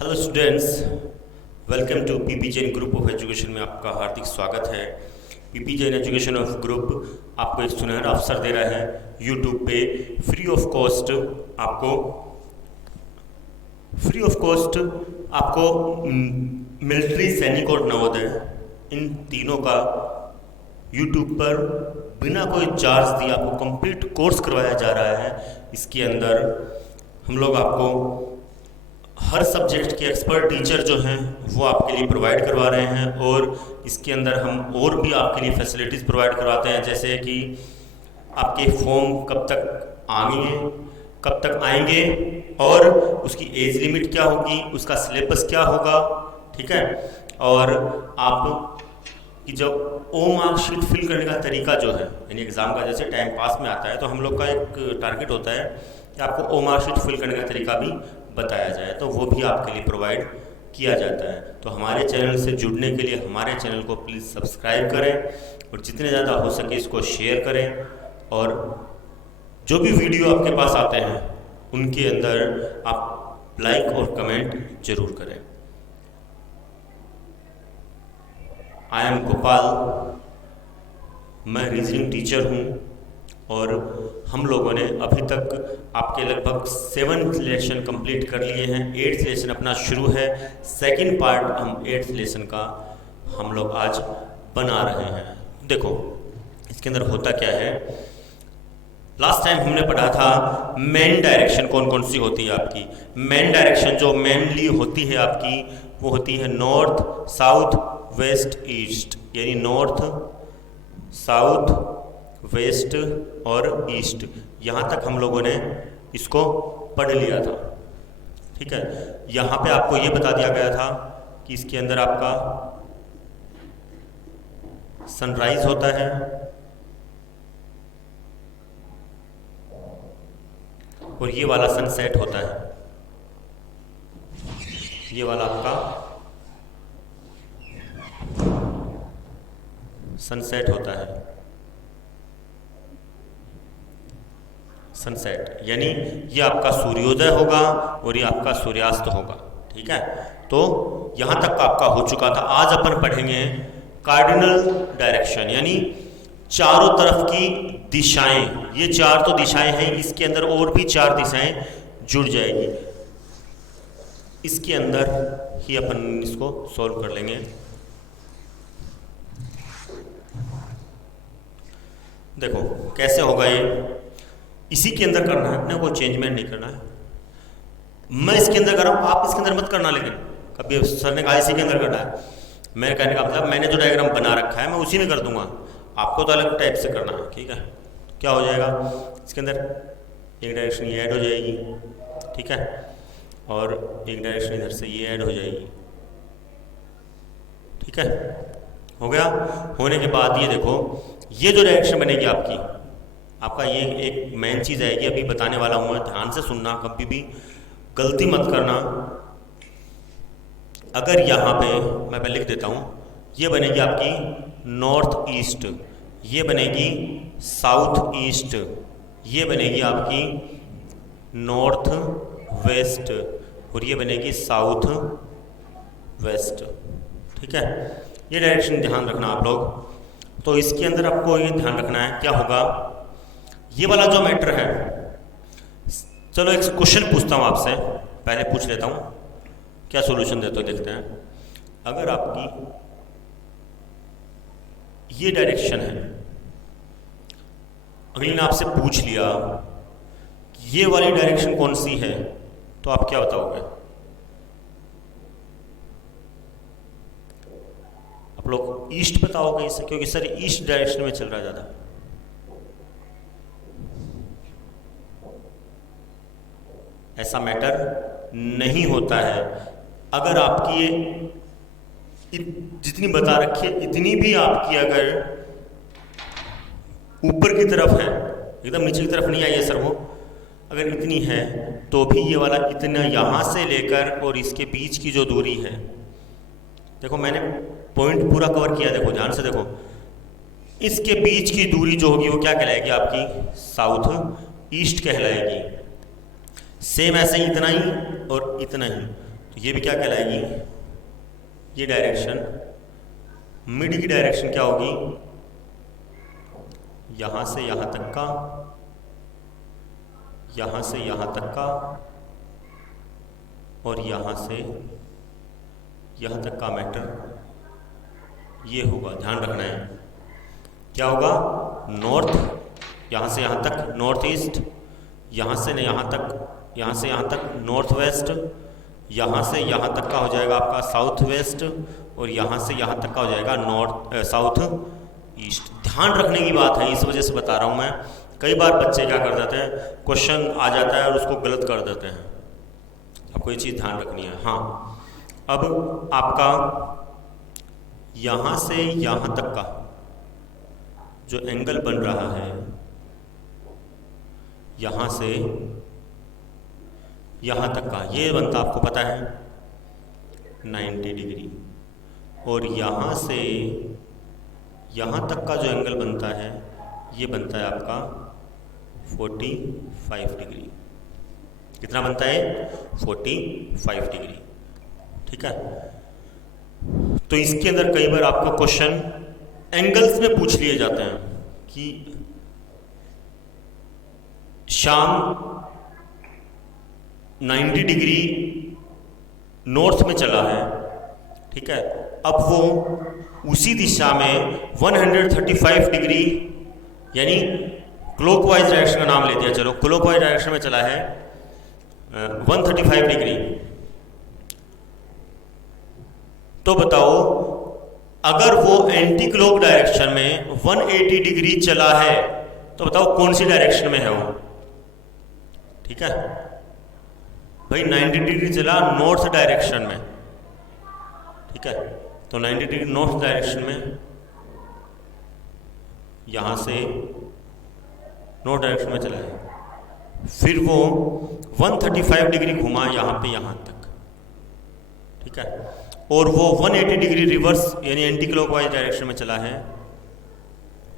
Hello students, welcome to PP Jain group of education में आपका हार्दिक स्वागत है। PP Jain education of group आपको एक सुनहरा अवसर दे रहा है यूट्यूब पे फ्री ऑफ कॉस्ट आपको मिलिट्री, सैनिक और नवोदय इन तीनों का यूट्यूब पर बिना कोई चार्ज दिए आपको कंप्लीट कोर्स करवाया जा रहा है। इसके अंदर हम लोग आपको हर सब्जेक्ट के एक्सपर्ट टीचर जो हैं वो आपके लिए प्रोवाइड करवा रहे हैं और इसके अंदर हम और भी आपके लिए फैसिलिटीज़ प्रोवाइड करवाते हैं, जैसे कि आपके फॉर्म कब तक आएंगे और उसकी एज लिमिट क्या होगी, उसका सिलेबस क्या होगा, ठीक है। और आप कि जो ओ मार्कशीट फिल करने का तरीका जो है, यानी एग्ज़ाम का जैसे टाइम पास में आता है तो हम लोग का एक टारगेट होता है कि आपको ओ मार्कशीट फिल करने का तरीका भी बताया जाए, तो वो भी आपके लिए प्रोवाइड किया जाता है। तो हमारे चैनल से जुड़ने के लिए हमारे चैनल को प्लीज़ सब्सक्राइब करें और जितने ज़्यादा हो सके इसको शेयर करें और जो भी वीडियो आपके पास आते हैं उनके अंदर आप लाइक और कमेंट जरूर करें। आई एम गोपाल, मैं रीजनिंग टीचर हूँ और हम लोगों ने अभी तक आपके लगभग 7 लेसन कंप्लीट कर लिए हैं। 8th लेसन अपना शुरू है। सेकंड पार्ट हम 8th लेसन का हम लोग आज बना रहे हैं। देखो इसके अंदर होता क्या है, लास्ट टाइम हमने पढ़ा था मेन डायरेक्शन कौन कौन सी होती है आपकी। मेन डायरेक्शन जो मेनली होती है आपकी वो होती है नॉर्थ, साउथ, वेस्ट, ईस्ट, यानी नॉर्थ, साउथ, वेस्ट और ईस्ट। यहाँ तक हम लोगों ने इसको पढ़ लिया था, ठीक है। यहाँ पे आपको ये बता दिया गया था कि इसके अंदर आपका सनराइज होता है और ये वाला सनसेट होता है। ये वाला आपका सनसेट होता है। सनसेट यानी ये आपका सूर्योदय होगा और ये आपका सूर्यास्त होगा, ठीक है। तो यहाँ तक आपका हो चुका था। आज अपन पढ़ेंगे कार्डिनल डायरेक्शन, यानी चारों तरफ की दिशाएं। ये 4 तो दिशाएं हैं, इसके अंदर और भी 4 दिशाएं जुड़ जाएगी। इसके अंदर ही अपन इसको सॉल्व कर लेंगे। देखो कैसे होगा ये, इसी के अंदर करना है अपने को, चेंजमेंट नहीं करना है। मैं इसके अंदर कर रहा हूँ, आप इसके अंदर मत करना। लेकिन कभी सर ने कहा इसी के अंदर करना है, मेरे कहने का मतलब मैंने जो डायग्राम बना रखा है मैं उसी में कर दूंगा, आपको तो अलग टाइप से करना है, ठीक है। क्या हो जाएगा इसके अंदर, एक डायरेक्शन ये ऐड हो जाएगी, ठीक है, और एक डायरेक्शन इधर से ये ऐड हो जाएगी, ठीक है। हो गया। होने के बाद ये देखो, ये जो डायरेक्शन बनेगी आपका ये एक मेन चीज़ आएगी, अभी बताने वाला हूँ मैं, ध्यान से सुनना, कभी भी गलती मत करना। अगर यहाँ पे मैं पहले लिख देता हूँ, ये बनेगी आपकी नॉर्थ ईस्ट, ये बनेगी साउथ ईस्ट, ये बनेगी आपकी नॉर्थ वेस्ट और ये बनेगी साउथ वेस्ट, ठीक है। ये डायरेक्शन ध्यान रखना आप लोग। तो इसके अंदर आपको ये ध्यान रखना है क्या होगा, ये वाला जो मैटर है। चलो एक क्वेश्चन पूछता हूँ आपसे, पहले पूछ लेता हूँ, क्या सॉल्यूशन देते हो देखते हैं। अगर आपकी ये डायरेक्शन है, अगली ने आपसे पूछ लिया ये वाली डायरेक्शन कौन सी है, तो आप क्या बताओगे? आप लोग ईस्ट बताओगे इसे, क्योंकि सर ईस्ट डायरेक्शन में चल रहा है ज़्यादा। ऐसा मैटर नहीं होता है। अगर आपकी ये जितनी बता रखी है इतनी भी आपकी अगर ऊपर की तरफ है, एकदम नीचे की तरफ नहीं आई है सर वो, अगर इतनी है तो भी ये वाला इतना यहाँ से लेकर और इसके बीच की जो दूरी है, देखो मैंने पॉइंट पूरा कवर किया, देखो ध्यान से देखो, इसके बीच की दूरी जो होगी वो क्या कहलाएगी आपकी, साउथ ईस्ट कहलाएगी। सेम ऐसे ही इतना ही और इतना ही, तो ये भी क्या कहलाएगी, ये डायरेक्शन। मिड की डायरेक्शन क्या होगी, यहां से यहां तक का, यहां से यहां तक का, और यहां से यहां तक का मैटर ये होगा। ध्यान रखना है क्या होगा, नॉर्थ, यहां से यहां तक नॉर्थ ईस्ट, यहां से यहां तक, यहां से यहां तक नॉर्थ वेस्ट, यहां से यहां तक का हो जाएगा आपका साउथ वेस्ट, और यहां से यहां तक का हो जाएगा नॉर्थ साउथ ईस्ट। ध्यान रखने की बात है, इस वजह से बता रहा हूं मैं। कई बार बच्चे क्या कर देते हैं, क्वेश्चन आ जाता है और उसको गलत कर देते हैं। आपको ये चीज़ ध्यान रखनी है। हाँ, अब आपका यहां से यहां तक का जो एंगल बन रहा है, यहां से यहां तक का ये बनता आपको पता है 90 डिग्री, और यहां से यहां तक का जो एंगल बनता है ये बनता है आपका 45 डिग्री। कितना बनता है, 45 डिग्री। ठीक है, तो इसके अंदर कई बार आपको क्वेश्चन एंगल्स में पूछ लिए जाते हैं कि शाम 90 डिग्री नॉर्थ में चला है, ठीक है, अब वो उसी दिशा में 135 डिग्री यानी क्लॉकवाइज डायरेक्शन का नाम ले दिया, चलो क्लॉकवाइज डायरेक्शन में चला है 135 डिग्री। तो बताओ अगर वो एंटी क्लॉक डायरेक्शन में 180 डिग्री चला है तो बताओ कौन सी डायरेक्शन में है वो। ठीक है भाई, 90 डिग्री चला नॉर्थ डायरेक्शन में, ठीक है, तो 90 डिग्री नॉर्थ डायरेक्शन में, यहां से नॉर्थ डायरेक्शन में चला है, फिर वो 135 डिग्री घुमा यहां पे यहां तक, ठीक है, और वो 180 डिग्री रिवर्स यानी एंटी क्लॉकवाइज डायरेक्शन में चला है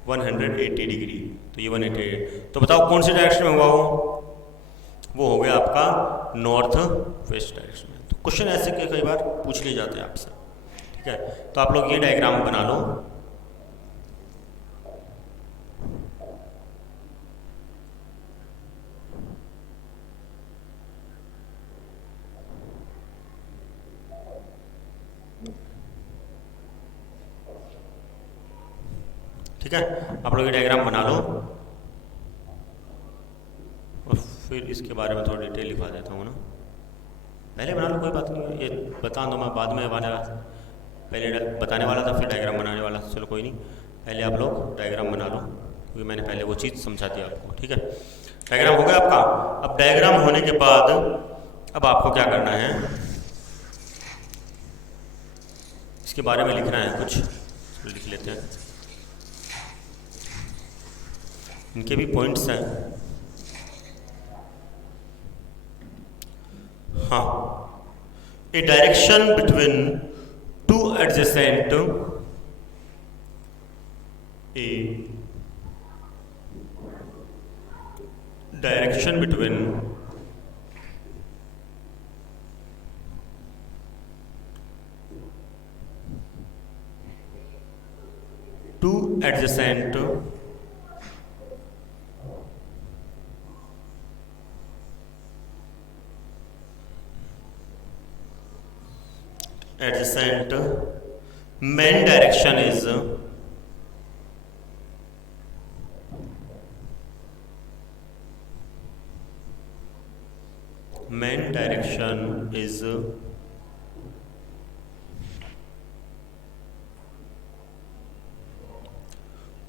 180 डिग्री। तो ये 180, तो बताओ कौन सी डायरेक्शन में हुआ वो हो गया आपका नॉर्थ वेस्ट डायरेक्शन में। तो क्वेश्चन ऐसे के कई बार पूछ लिए जाते हैं आपसे। ठीक है, तो आप लोग ये डायग्राम बना लो। ठीक है, आप लोग ये डायग्राम बना लो और फिर इसके बारे में थोड़ी डिटेल लिखवा देता हूँ ना। पहले बना लो, कोई बात नहीं, ये बता दो, मैं बाद में पहले बताने वाला था फिर डायग्राम बनाने वाला था। चलो कोई नहीं, पहले आप लोग डायग्राम बना लो क्योंकि मैंने पहले वो चीज़ समझा दी आपको। ठीक है, डायग्राम हो गया आपका। अब डायग्राम होने के बाद अब आपको क्या करना है, इसके बारे में लिखना है कुछ, लिख लेते हैं। इनके भी पॉइंट्स हैं। हाँ, a direction between two adjacent, a direction between two adjacent main direction is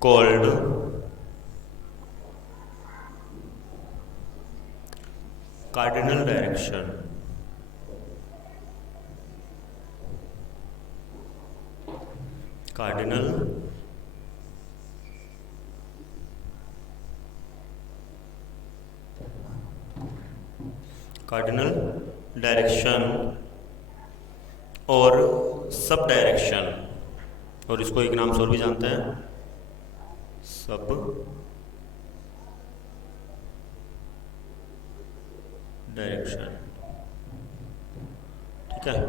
called cardinal direction. Cardinal direction और सब डायरेक्शन, और इसको एक नाम से और भी जानते हैं, सब डायरेक्शन। ठीक ठीक है,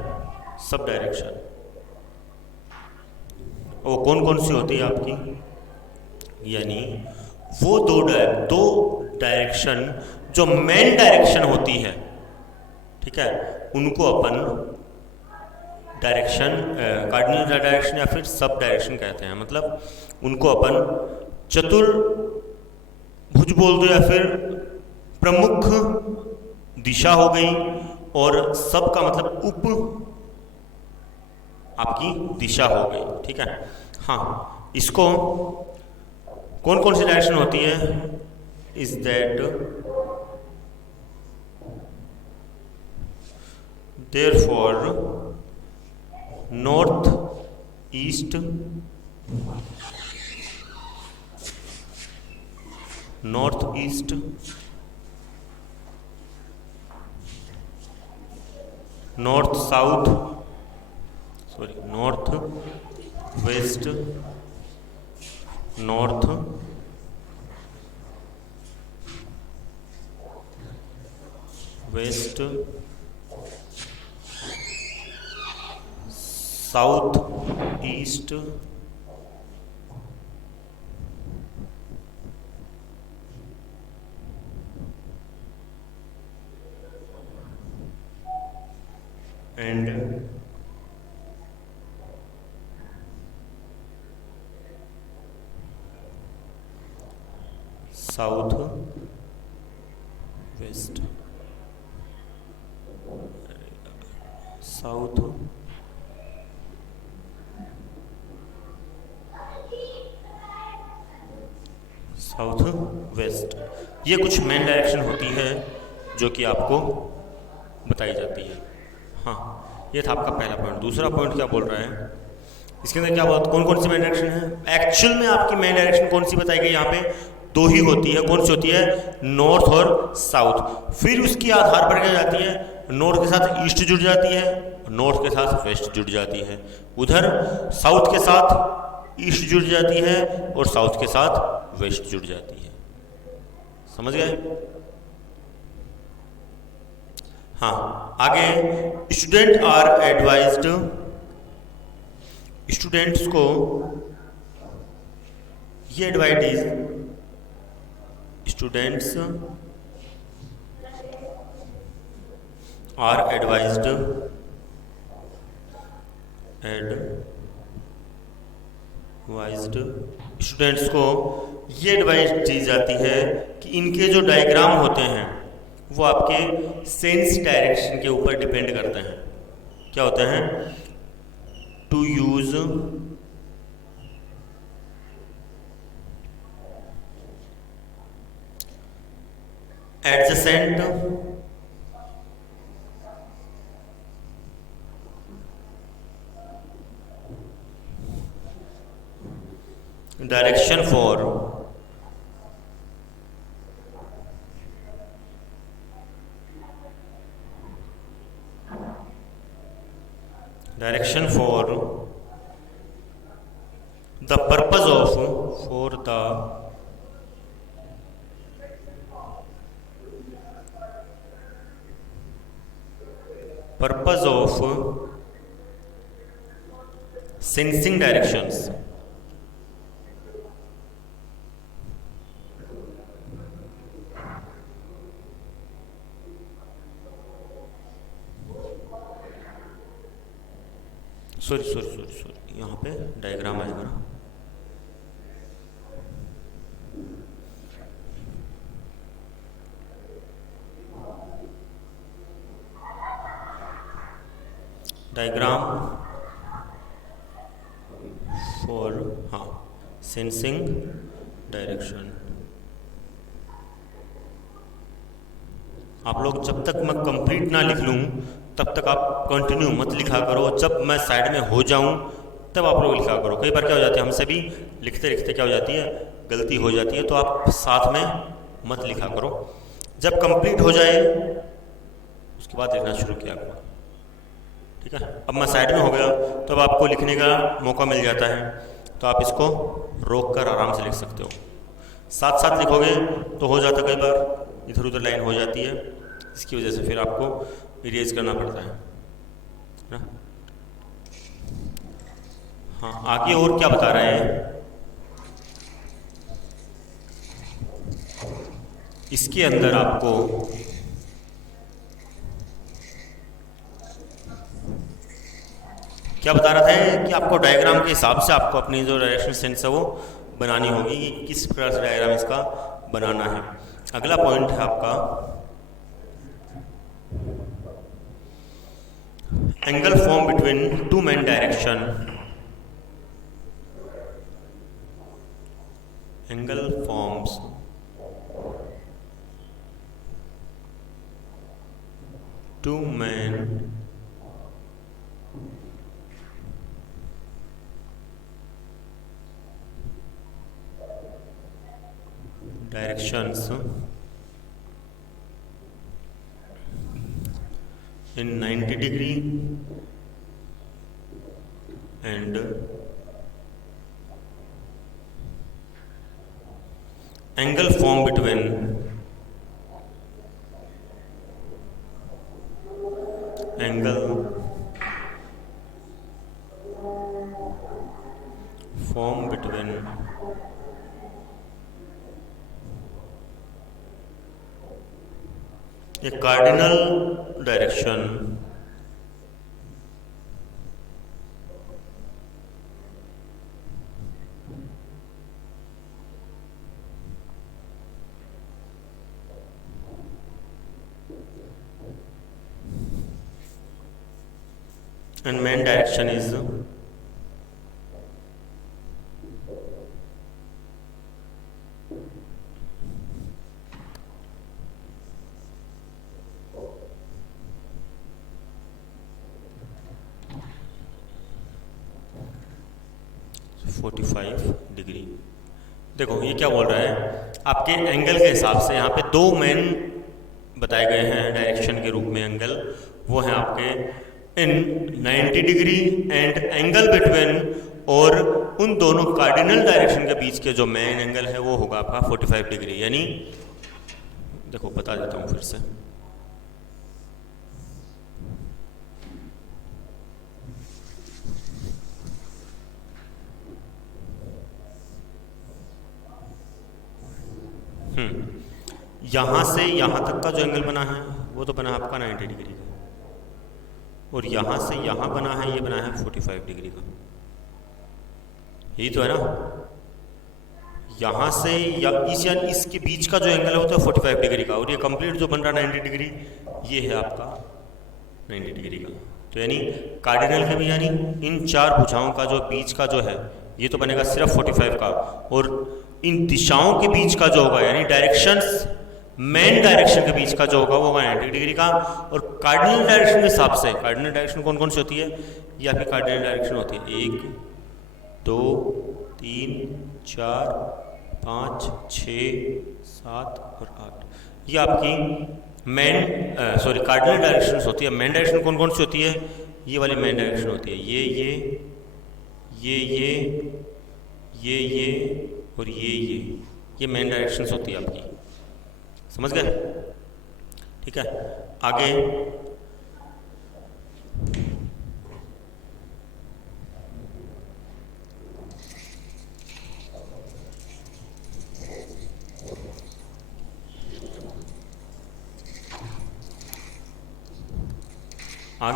सब डायरेक्शन। वो कौन कौन सी होती है आपकी, यानी वो दो डायरेक्शन जो मेन डायरेक्शन होती है, ठीक है, उनको अपन डायरेक्शन, कार्डिनल डायरेक्शन या फिर सब डायरेक्शन कहते हैं। मतलब उनको अपन चतुर्भुज बोल दो या फिर प्रमुख दिशा हो गई, और सब का मतलब उप आपकी दिशा हो गई, ठीक है। हाँ, इसको कौन कौन सी डायरेक्शन होती है, is that therefore north east, north east, north south, sorry north west, north west, south east, and south west, south south west, ये कुछ मेन डायरेक्शन होती है जो कि आपको बताई जाती है। हाँ, ये था आपका पहला पॉइंट। दूसरा पॉइंट क्या बोल रहा है, इसके अंदर क्या बात, कौन कौन सी मेन डायरेक्शन है। एक्चुअल में आपकी मेन डायरेक्शन कौन सी बताई गई, यहाँ पे दो ही होती है। कौन सी होती है, नॉर्थ और साउथ। फिर उसके आधार पर क्या जाती है, नॉर्थ के साथ ईस्ट जुड़ जाती है, नॉर्थ के साथ वेस्ट जुड़ जाती है, उधर साउथ के साथ ईस्ट जुड़ जाती है और साउथ के साथ वेस्ट जुड़ जाती है। समझ गए। हाँ, आगे स्टूडेंट आर एडवाइज्ड, स्टूडेंट्स को ये advice, students are advised, students को ये एडवाइस दी जाती है कि इनके जो डायग्राम होते हैं वो आपके सेंस डायरेक्शन के ऊपर डिपेंड करते हैं। क्या होते हैं, to use adjacent direction for the purpose of, for the purpose of sensing directions, sorry यहाँ पे डायग्राम आएगा ना। डायग्राम फॉर, हाँ, सेंसिंग डायरेक्शन। आप लोग जब तक मैं कंप्लीट ना लिख लूँ तब तक आप कंटिन्यू मत लिखा करो। जब मैं साइड में हो जाऊं तब आप लोग लिखा करो। कई बार क्या हो जाती है, हमसे भी लिखते लिखते क्या हो जाती है, गलती हो जाती है, तो आप साथ में मत लिखा करो। जब कंप्लीट हो जाए उसके बाद लिखना शुरू किया करो, ठीक है। अब मैं साइड में हो गया तो अब आपको लिखने का मौका मिल जाता है, तो आप इसको रोक कर आराम से लिख सकते हो। साथ साथ लिखोगे तो हो जाता, कई बार इधर उधर लाइन हो जाती है, इसकी वजह से फिर आपको इरेज करना पड़ता है। है ना। हाँ, आगे और क्या बता रहे हैं, इसके अंदर आपको क्या बता रहा था कि आपको डायग्राम के हिसाब से आपको अपनी जो डायरेक्शन सेंस है वो बनानी होगी कि किस प्रकार से डायग्राम इसका बनाना है। अगला पॉइंट है आपका angle form between two main direction. Angle forms two main directions in 90 degree and angle formed between angle formed between a cardinal direction and main direction is degree. देखो ये क्या बोल रहा है, आपके एंगल के हिसाब से यहाँ पे दो मेन बताए गए हैं डायरेक्शन के रूप में एंगल, वो हैं आपके इन 90 डिग्री एंड एंगल बिटवीन, और उन दोनों कार्डिनल डायरेक्शन के बीच के जो मेन एंगल है वो होगा आपका 45 डिग्री। यानी देखो बता देता हूँ फिर से, यहाँ से यहाँ तक का जो एंगल बना है वो तो बना आपका 90 डिग्री का, और यहाँ से यहाँ बना है ये बना है 45 डिग्री का। यही तो है ना, यहाँ से या इसके बीच का जो एंगल है वो तो 45 डिग्री का, और ये कंप्लीट जो बन रहा है 90 डिग्री ये है आपका 90 डिग्री का। तो यानी कार्डिनल के भी, यानी इन चार भुजाओं का जो बीच का जो है ये तो बनेगा सिर्फ 45 का, और इन दिशाओं के बीच का जो होगा यानी डायरेक्शंस, मेन डायरेक्शन के बीच का जो होगा वो होगा 90 डिग्री का। और कार्डिनल डायरेक्शन के हिसाब से, कार्डिनल डायरेक्शन कौन कौन सी होती है, ये आपकी कार्डिनल डायरेक्शन होती है 1 2 3 4 5 6 7 और 8, ये आपकी कार्डिनल डायरेक्शन होती है। मेन डायरेक्शन कौन कौन सी होती है, ये वाली मेन डायरेक्शन होती है, ये और ये मेन डायरेक्शंस होती है आपकी, समझ गए। ठीक है, आगे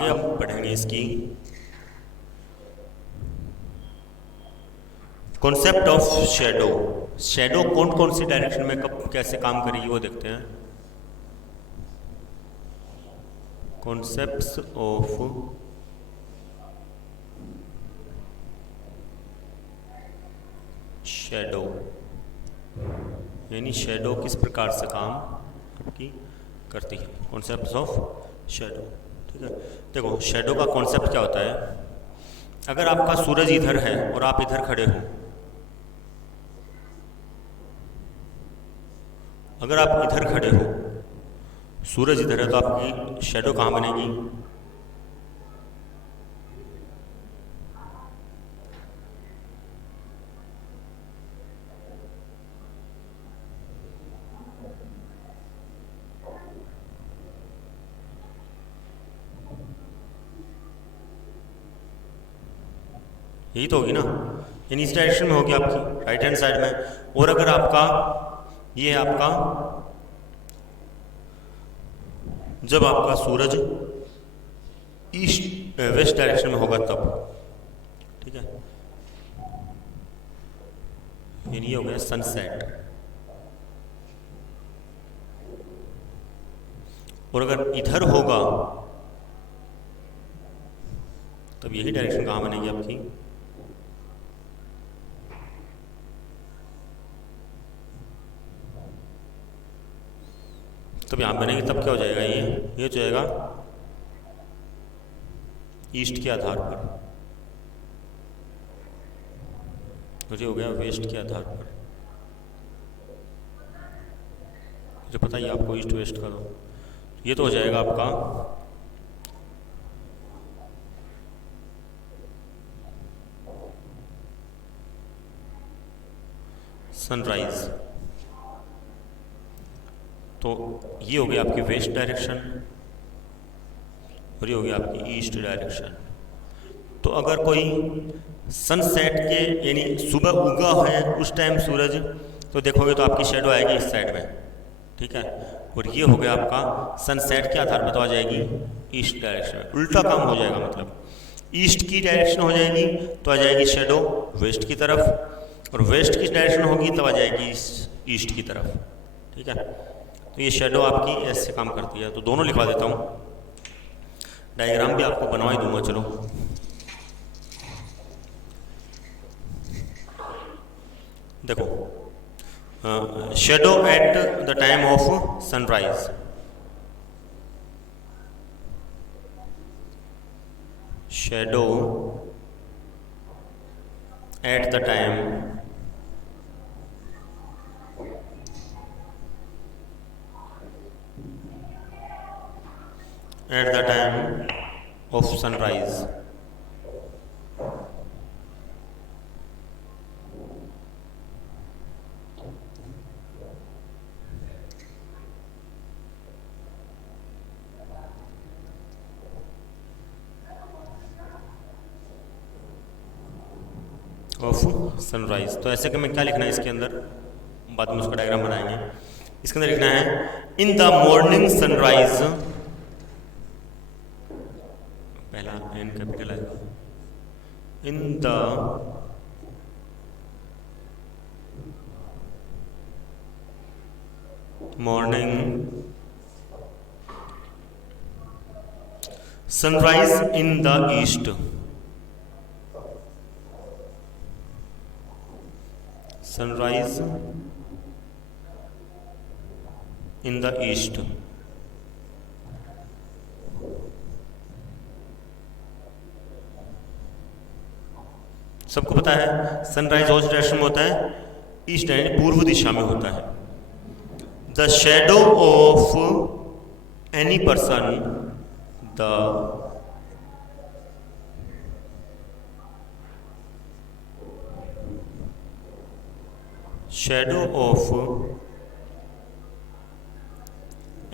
अब पढ़ेंगे इसकी कॉन्सेप्ट ऑफ शेडो। शेडो कौन कौन सी डायरेक्शन में कब कैसे काम करेगी वो देखते हैं। कॉन्सेप्ट्स ऑफ शेडो, यानी शेडो किस प्रकार से काम आपकी करती है, कॉन्सेप्ट्स ऑफ शेडो। ठीक है, देखो शेडो का कॉन्सेप्ट क्या होता है, अगर आपका सूरज इधर है और आप इधर खड़े हो, अगर आप इधर खड़े हो, सूरज इधर है, तो आपकी शेडो कहाँ बनेगी, यही तो होगी ना, यानी इस डायरेक्शन में होगी आपकी राइट हैंड साइड में। और अगर आपका ये आपका जब आपका सूरज ईस्ट वेस्ट डायरेक्शन में होगा तब, ठीक है, ये हो गया सनसेट। और अगर इधर होगा तब यही डायरेक्शन कहाँ बनेगी आपकी, तब यहाँ बनेगी, तब क्या हो जाएगा, ये हो जाएगा ईस्ट के आधार पर, मुझे हो गया वेस्ट के आधार पर। मुझे पता ही आपको ईस्ट वेस्ट का, दो ये तो हो जाएगा आपका सनराइज। तो ये हो गई आपकी वेस्ट डायरेक्शन और ये हो गई आपकी ईस्ट डायरेक्शन। तो अगर कोई सनसेट के यानी सुबह उगा है उस टाइम सूरज, तो देखोगे तो आपकी शेडो आएगी इस साइड में, ठीक है। और ये हो गया आपका सनसेट के आधार पर तो आ जाएगी ईस्ट डायरेक्शन में, उल्टा काम हो जाएगा, मतलब ईस्ट की डायरेक्शन हो जाएगी तो आ जाएगी शेडो वेस्ट की तरफ, और वेस्ट की डायरेक्शन होगी तब आ जाएगी ईस्ट की तरफ, ठीक है। तो ये शेडो आपकी ऐसे काम करती है। तो दोनों लिखवा देता हूँ, डायग्राम भी आपको बनवा ही दूंगा। चलो देखो, shadow at the time of sunrise, shadow at the time of sunrise। Of sunrise. तो ऐसे कि मैं क्या लिखना है इसके अंदर, बाद में उसका डायग्राम बनाएंगे। इसके अंदर लिखना है इन द मॉर्निंग सनराइज, पहला एन कैपिटल आएगा, in the morning sunrise in the east, sunrise in the east. सबको पता है सनराइज उस डायरेक्शन में होता है, ईस्ट यानी पूर्व दिशा में होता है। The shadow of any person, the shadow of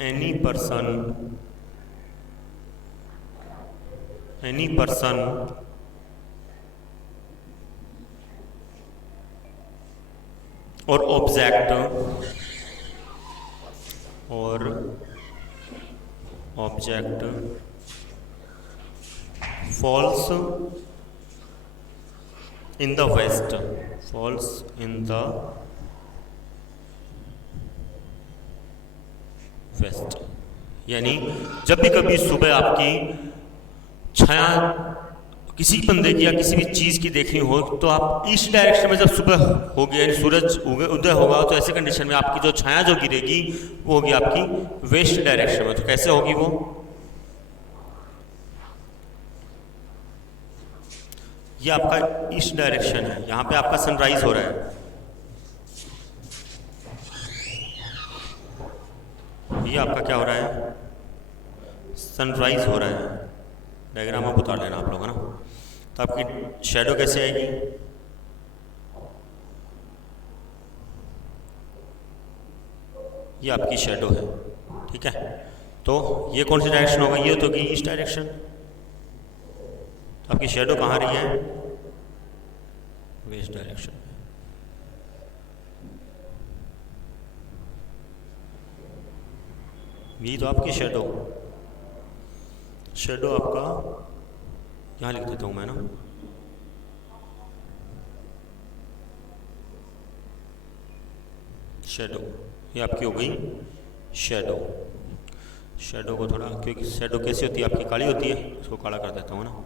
any person, any person और ऑब्जेक्ट, और object falls in the west, falls in the west. यानी जब भी कभी सुबह आपकी छाया किसी बंदे की या किसी भी चीज़ की देखनी हो, तो आप ईस्ट डायरेक्शन में जब सुबह होगी यानी सूरज उदय होगा, तो ऐसे कंडीशन में आपकी जो छाया जो गिरेगी वो होगी आपकी वेस्ट डायरेक्शन में। तो कैसे होगी वो, ये आपका ईस्ट डायरेक्शन है, यहाँ पे आपका सनराइज हो रहा है, ये आपका क्या हो रहा है, सनराइज हो रहा है। डायग्राम आप उतार लेना आप लोग, है ना। तो आपकी शेडो कैसे आएगी, ये आपकी शेडो है, ठीक है। तो ये कौन सी डायरेक्शन होगा, ये तो की ईस्ट डायरेक्शन। आपकी शेडो कहाँ रही है, वेस्ट डायरेक्शन में। ये तो आपकी शेडो आपका यहाँ लिख देता हूँ मैं ना। शेडो, ये आपकी हो गई शेडो। शेडो को थोड़ा, क्योंकि शेडो कैसी होती है आपकी, काली होती है, उसको काला कर देता हूँ ना।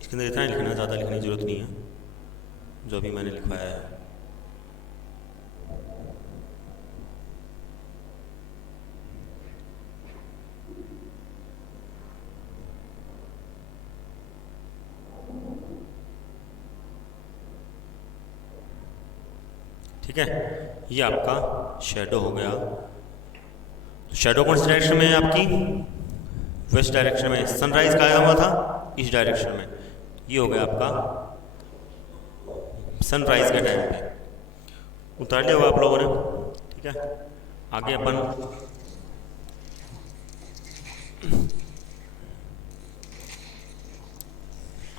इसके अंदर इतना ही लिखना है, ज़्यादा लिखने की जरूरत नहीं है, जो भी मैंने लिखवाया है। ठीक है, ये आपका शेडो हो गया। शेडो कौन सी डायरेक्शन में है आपकी? वेस्ट डायरेक्शन में। सनराइज कहाँ हुआ था? इस डायरेक्शन में। ये हो गया आपका सनराइज के टाइम पे। उतार लिया होगा आप लोगों ने। ठीक है, आगे अपन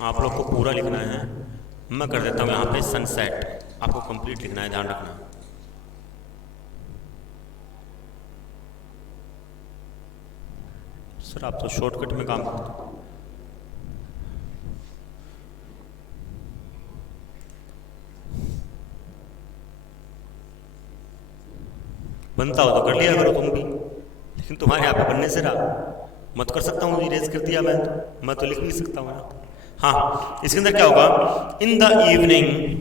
आप लोग को पूरा लिखना है, मैं कर देता हूँ यहाँ पे सनसेट। आपको कंप्लीट लिखना है, ध्यान रखना। सर आप तो शॉर्टकट में काम करते हो। बनता हो तो कर लिया करो तुम भी, लेकिन तुम्हारे यहाँ पे बनने से रहा मत कर सकता हूँ, इरेज कर दिया मैं तो लिख नहीं सकता हूँ ना। हाँ, इसके अंदर क्या होगा? In the evening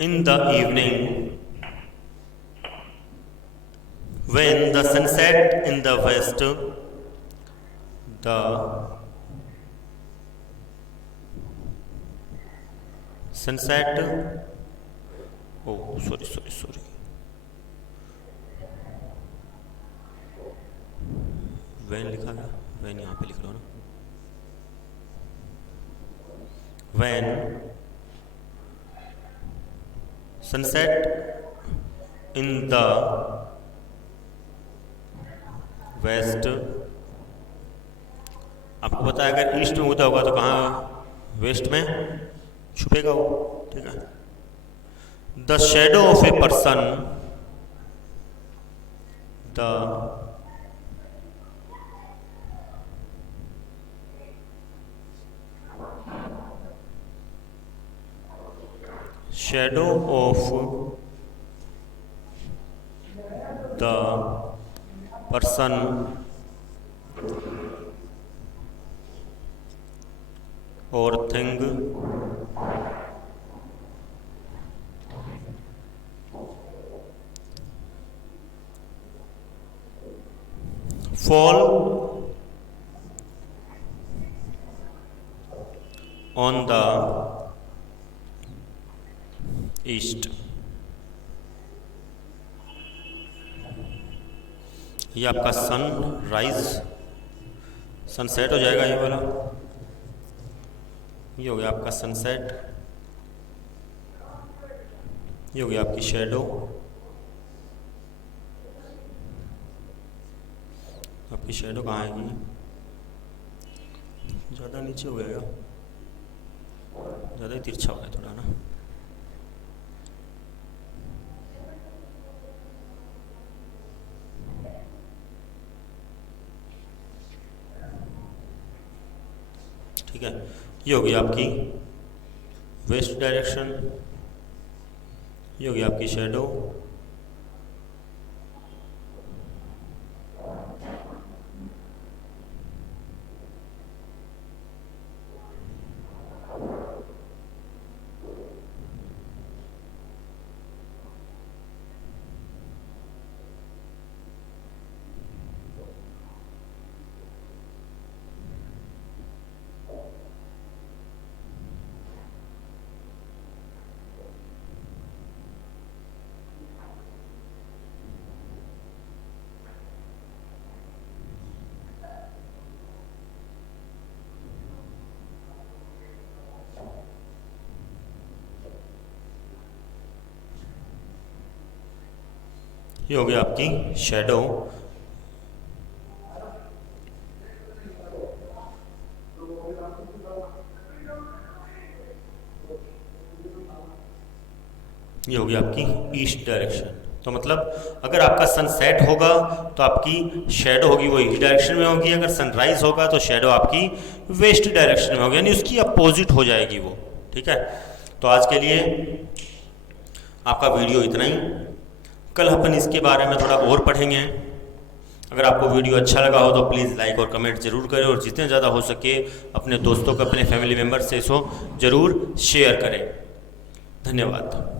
in the evening when the sunset in the west, the sunset, oh sorry, when लिखा गया, when यहाँ पे लिख लो ना। when sunset in the west, आपको पता है अगर ईस्ट में होता होगा तो कहाँ? वेस्ट में छुपेगा वो। ठीक है, the shadow of a person, the shadow of the person or thing fall on the east. ये आपका सन राइज, सनसेट हो जाएगा ये वाला। ये हो गया आपका सनसेट, ये हो गया आपकी शेडो। आपकी शेडो कहाँ आएगी? ज़्यादा नीचे हो गया, ज़्यादा ही तिरछा हो गया थोड़ा ना। ठीक है, ये होगी आपकी वेस्ट डायरेक्शन, ये होगी आपकी शेडो। ये हो गई आपकी शेडो। ये होगी आपकी ईस्ट डायरेक्शन। तो मतलब अगर आपका सनसेट होगा तो आपकी शेडो होगी वो ईस्ट डायरेक्शन में होगी, अगर सनराइज होगा तो शेडो आपकी वेस्ट डायरेक्शन में होगी, यानी उसकी अपोजिट हो जाएगी वो। ठीक है, तो आज के लिए आपका वीडियो इतना ही। कल अपन इसके बारे में थोड़ा और पढ़ेंगे। अगर आपको वीडियो अच्छा लगा हो तो प्लीज़ लाइक और कमेंट ज़रूर करें, और जितने ज़्यादा हो सके अपने दोस्तों को, अपने फैमिली मेम्बर से इसको ज़रूर शेयर करें। धन्यवाद।